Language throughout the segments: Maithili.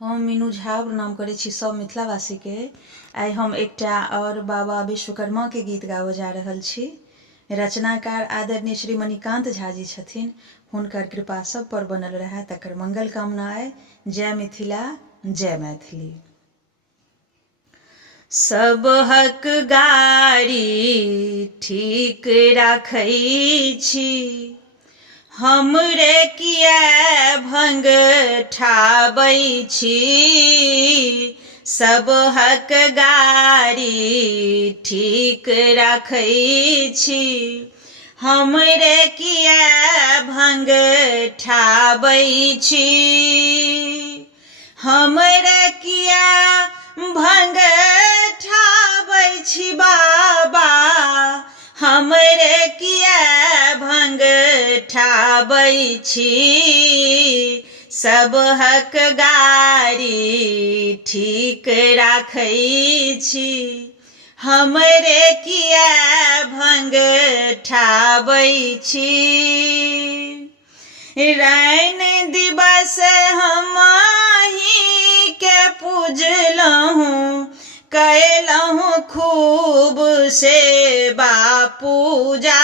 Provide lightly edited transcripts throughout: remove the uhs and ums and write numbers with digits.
हम मीनू झा प्रणाम करै छी सब मिथिलावासी के। आइ हम एकटा और बाबा विश्वकर्मा के गीत गाबऽ जा रहल छी। रचनाकार आदरणीय श्री मणिकांत झा जी छथिन। हुनकर कृपा सब पर बनल रहे तकर मंगल कामना अइ। जय मिथिला, जय मैथिली। सबहक गाड़ी ठीक राखै छी, हमरे किया भंग ठाबै छी। सबहक गाड़ी ठीक राखै छी, हमरे किया भंग ठाबै छी। हमरे किया भंग ठाबै छी बाबा, हमरे किया भंग ठाबै छी। सबहक गाड़ी ठीक राखै छी, हमरे किया भंग ठाबै छी। रैन दिवस हम अहीं के पूजलहुँ, कैलहुँ खूब सेवा पूजा।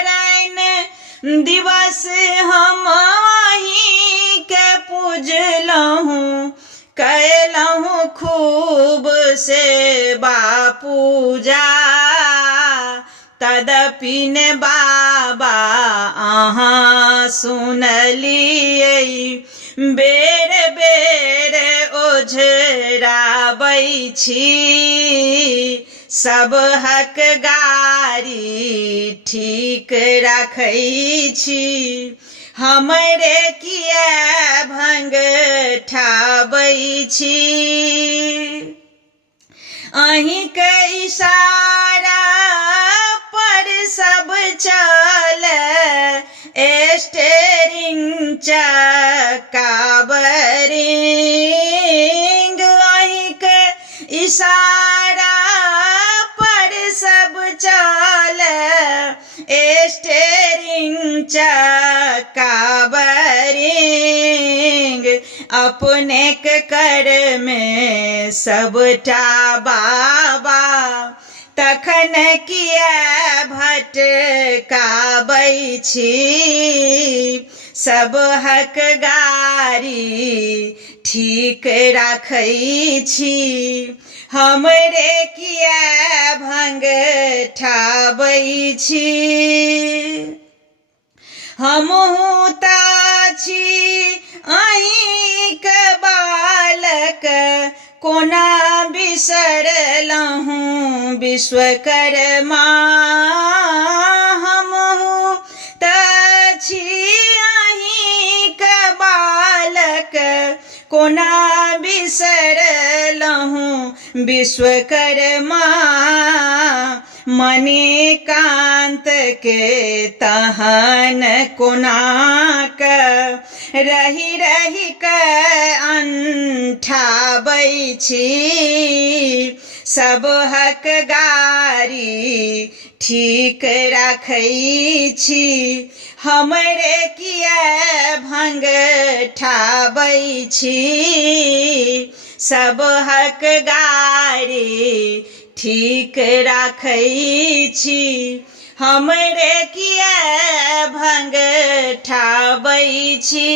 रैन दिवस हम अहीं के पूजलहुँ, कैलहुँ खूब सेवा पूजा। तदपि ने बाबा अहाँ सुनलियै, बेर बेर ओझराबै छी। सबहक गाड़ी ठीक राखै छी, हमरे किया भंग ठाबै छी। अहीं के इशारा पर सब चले, स्टेरिंग चक्का बरिंग। अहीं के इशारा पर सब चले, स्टेरिंग चक्का बरिंग। अपने के कर में सबटा बाबा, तखन किया भटकाबै छी। सबहक गाड़ी ठीक राखै छी, हमरे किया भंग ठाबै छी। हमहूँ तऽ छी अहीं के बालक, कोना बिसरलहुँ विश्वकर्मा। हमहूँ तऽ छी अहीं के बालक, कोना बिसरलहुँ विश्वकर्मा। मणिकांत के तहन कोना के रही रही के अंठाबै छी। सबहक गाड़ी ठीक राखै छी, हमरे किया भंग ठाबै छी। सबहक गाड़ी ठीक राखै छी, हमरे किया भंग ठाबै छी।